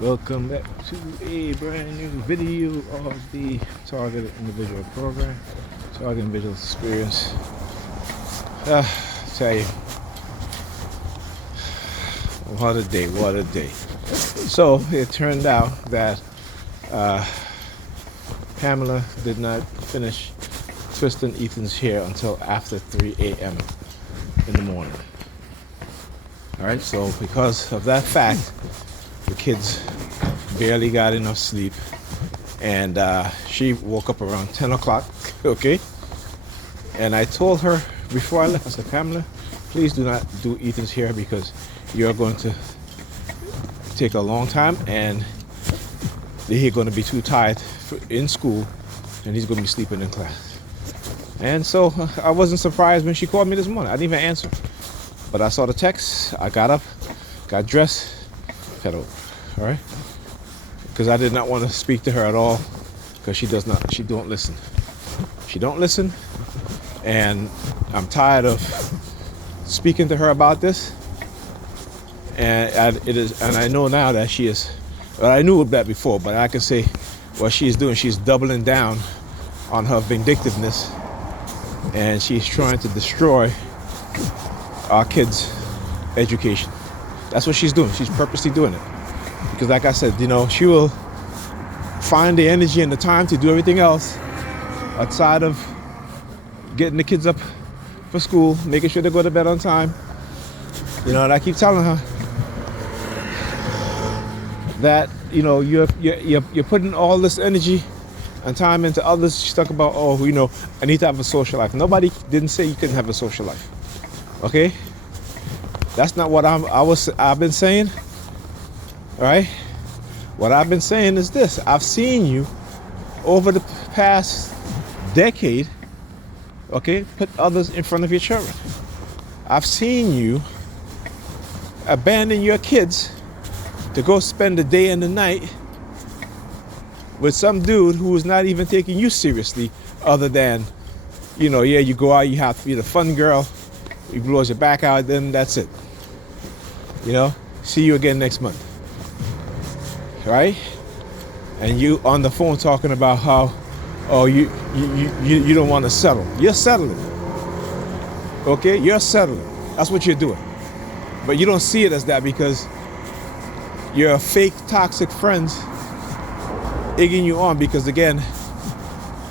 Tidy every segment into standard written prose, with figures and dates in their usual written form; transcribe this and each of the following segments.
Welcome back to a brand new video of the Targeted Individual Program, Targeted Individual Experience. Tell you, what a day, what a day. So it turned out that Pamela did not finish twisting Ethan's hair until after 3 a.m. in the morning. All right, so because of that fact, the kids barely got enough sleep, and she woke up around 10 o'clock, okay? And I told her before I left, I said, Pamela, please do not do Ethan's hair because you're going to take a long time and he's going to be too tired in school and he's going to be sleeping in class. And so I wasn't surprised when she called me this morning. I didn't even answer. But I saw the text, I got up, got dressed, head over, all right? Because I did not want to speak to her at all because she don't listen. She don't listen, and I'm tired of speaking to her about this. And I know now that she is, well, I knew that before, but I can say what she's doing, she's doubling down on her vindictiveness, and she's trying to destroy our kids' education. That's what she's doing. She's purposely doing it. Because like I said, she will find the energy and the time to do everything else outside of getting the kids up for school, making sure they go to bed on time. And I keep telling her that, you're putting all this energy and time into others. She's talking about, I need to have a social life. Nobody didn't say you couldn't have a social life. Okay? That's not what I've been saying. All right? What I've been saying is this. I've seen you over the past decade, okay, put others in front of your children. I've seen you abandon your kids to go spend the day and the night with some dude who is not even taking you seriously, other than, you go out, you have to be the fun girl, he blows your back out, then that's it. See you again next month. Right? And you on the phone talking about how, you don't want to settle. You're settling. Okay? You're settling. That's what you're doing. But you don't see it as that because your fake toxic friends egging you on because, again,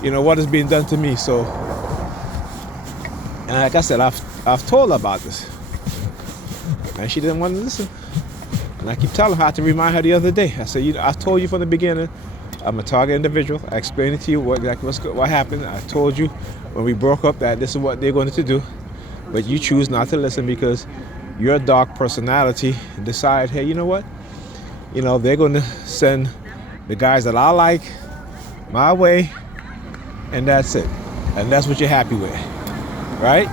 what is being done to me. So, and like I said, I've told her about this. And she didn't want to listen. And I keep telling her, I had to remind her the other day. I said, I told you from the beginning, I'm a target individual. I explained it to you what happened. I told you when we broke up that this is what they're going to do. But you choose not to listen because your dark personality decide, hey, you know what? They're going to send the guys that I like my way, and that's it. And that's what you're happy with, right?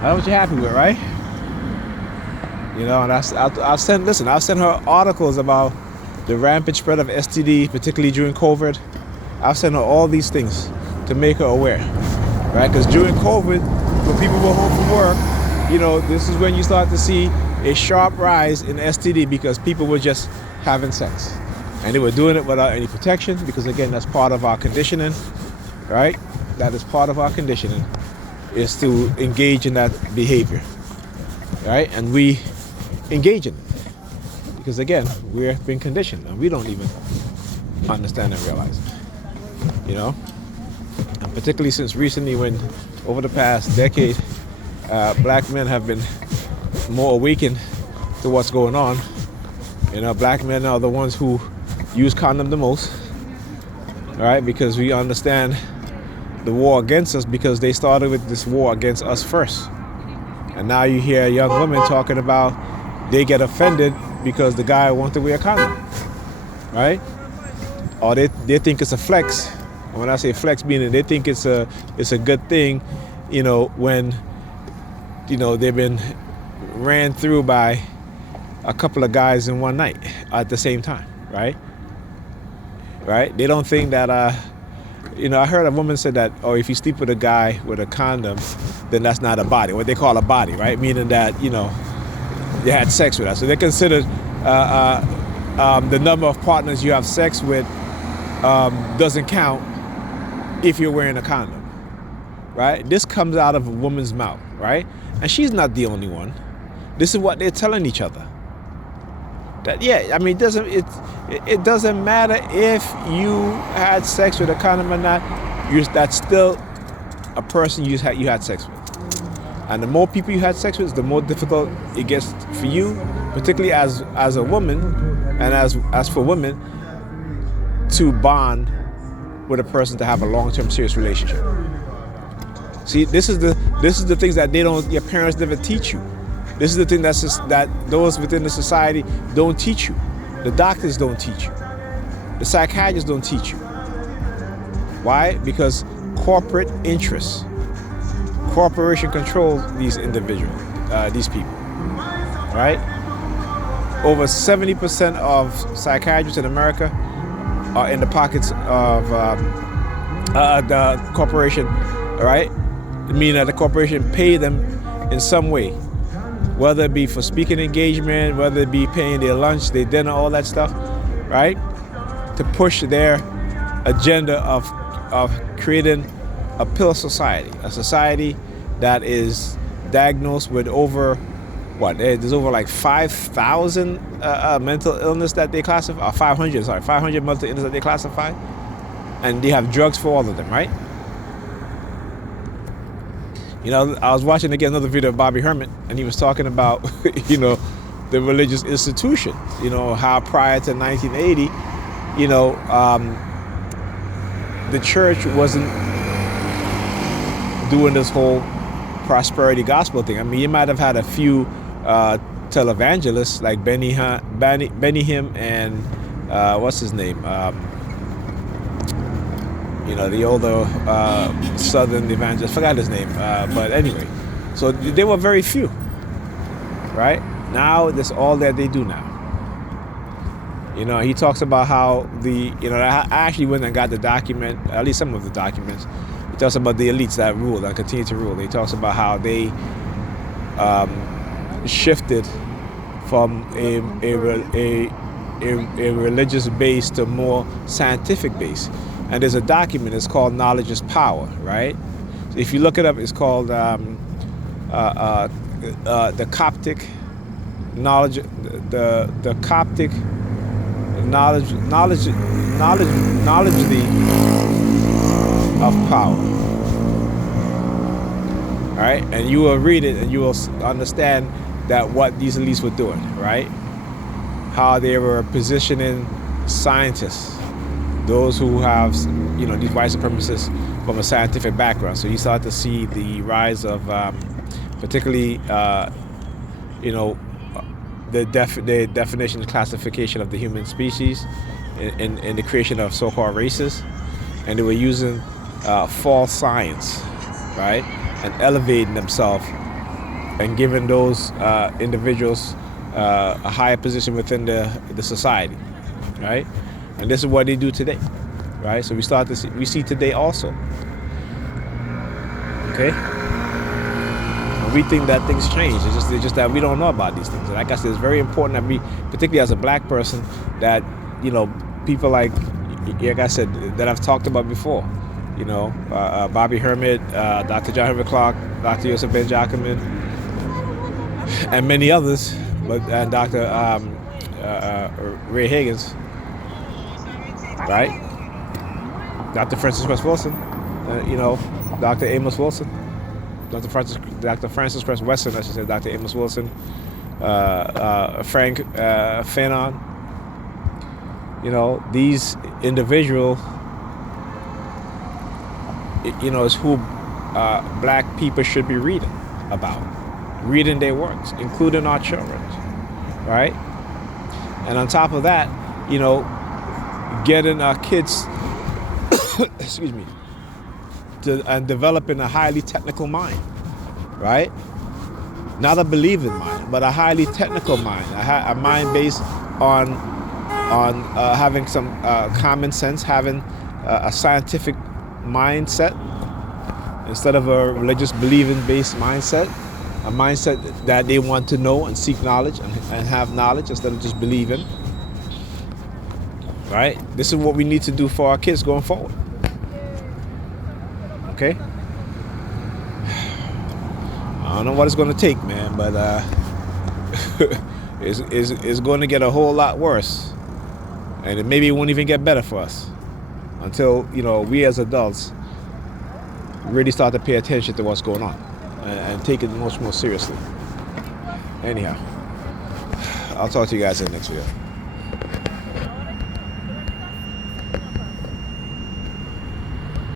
That's what you're happy with, right? And I've sent her articles about the rampant spread of STD, particularly during COVID. I've sent her all these things to make her aware, right? Because during COVID, when people were home from work, this is when you start to see a sharp rise in STD because people were just having sex. And they were doing it without any protection because, again, that's part of our conditioning, right? That is part of our conditioning, is to engage in that behavior, right? And we engage in it because, again, we're being conditioned and we don't even understand and realize it, And particularly since recently, when over the past decade, black men have been more awakened to what's going on. Black men are the ones who use condom the most, all right? Because we understand the war against us because they started with this war against us first. And now you hear young women talking about they get offended because the guy wants to wear a condom, right? Or they think it's a flex. And when I say flex, meaning they think it's a good thing, when, they've been ran through by a couple of guys in one night at the same time, right? Right? They don't think that, I heard a woman say that, if you sleep with a guy with a condom, then that's not a body, what they call a body, right? Meaning that, they had sex with us. So they're considered the number of partners you have sex with doesn't count if you're wearing a condom, right? This comes out of a woman's mouth, right? And she's not the only one. This is what they're telling each other. That it doesn't matter if you had sex with a condom or not. That's still a person you had sex with. And the more people you had sex with, the more difficult it gets for you, particularly as a woman, and as for women, to bond with a person to have a long-term serious relationship. See, this is the things that your parents never teach you. This is the thing that those within the society don't teach you. The doctors don't teach you. The psychiatrists don't teach you. Why? Because corporate interests, corporation controls these individuals, these people, right? Over 70% of psychiatrists in America are in the pockets of the corporation, right? Meaning that the corporation pay them in some way, whether it be for speaking engagement, whether it be paying their lunch, their dinner, all that stuff, right? To push their agenda of creating a pill society, a society that is diagnosed with there's over like 5,000 mental illness that they classify, 500 mental illness that they classify, and they have drugs for all of them, right? You know, I was watching again another video of Bobby Herman, and he was talking about, the religious institution, how prior to 1980, the church wasn't doing this whole prosperity gospel thing. I mean, you might have had a few televangelists like Benny Hinn and what's his name? The older Southern evangelist. I forgot his name. But anyway, so they were very few, right? Now that's all that they do now. He talks about how I actually went and got the document, at least some of the documents. He talks about the elites that rule and continue to rule. He talks about how they shifted from a religious base to more scientific base. And there's a document, it's called Knowledge is Power, right? So if you look it up, it's called the Coptic knowledge, the Coptic knowledge of power. All right, and you will read it and you will understand that what these elites were doing, right? How they were positioning scientists, those who have, these white supremacists from a scientific background. So you start to see the rise of, particularly, the definition and classification of the human species in the creation of so-called races. And they were using false science, right? And elevating themselves and giving those individuals a higher position within the society, right? And this is what they do today, right? So we see today also, okay? And we think that things change. It's just that we don't know about these things. And like I said, it's very important that we, particularly as a black person, that, people like I said, that I've talked about before, Bobby Hermit, Dr. John Henrik Clarke, Dr. Yosef Ben Jacobin, and many others, and Dr. Ray Higgins, right? Dr. Francis Cress Wilson, Dr. Amos Wilson, Dr. Francis Cress Weston, I should say, Dr. Amos Wilson, Frank Fanon. These individuals, is who black people should be reading about, reading their works, including our children, right? And on top of that, getting our kids, excuse me, and developing a highly technical mind, right? Not a believing mind, but a highly technical mind, a mind based on having some common sense, having a scientific mindset instead of a religious believing based mindset, a mindset that they want to know and seek knowledge and have knowledge instead of just believing, Right? This is what we need to do for our kids going forward. Okay? I don't know what it's going to take, man, but it's going to get a whole lot worse. And maybe it won't even get better for us until, we as adults really start to pay attention to what's going on and take it much more seriously. Anyhow, I'll talk to you guys in the next video.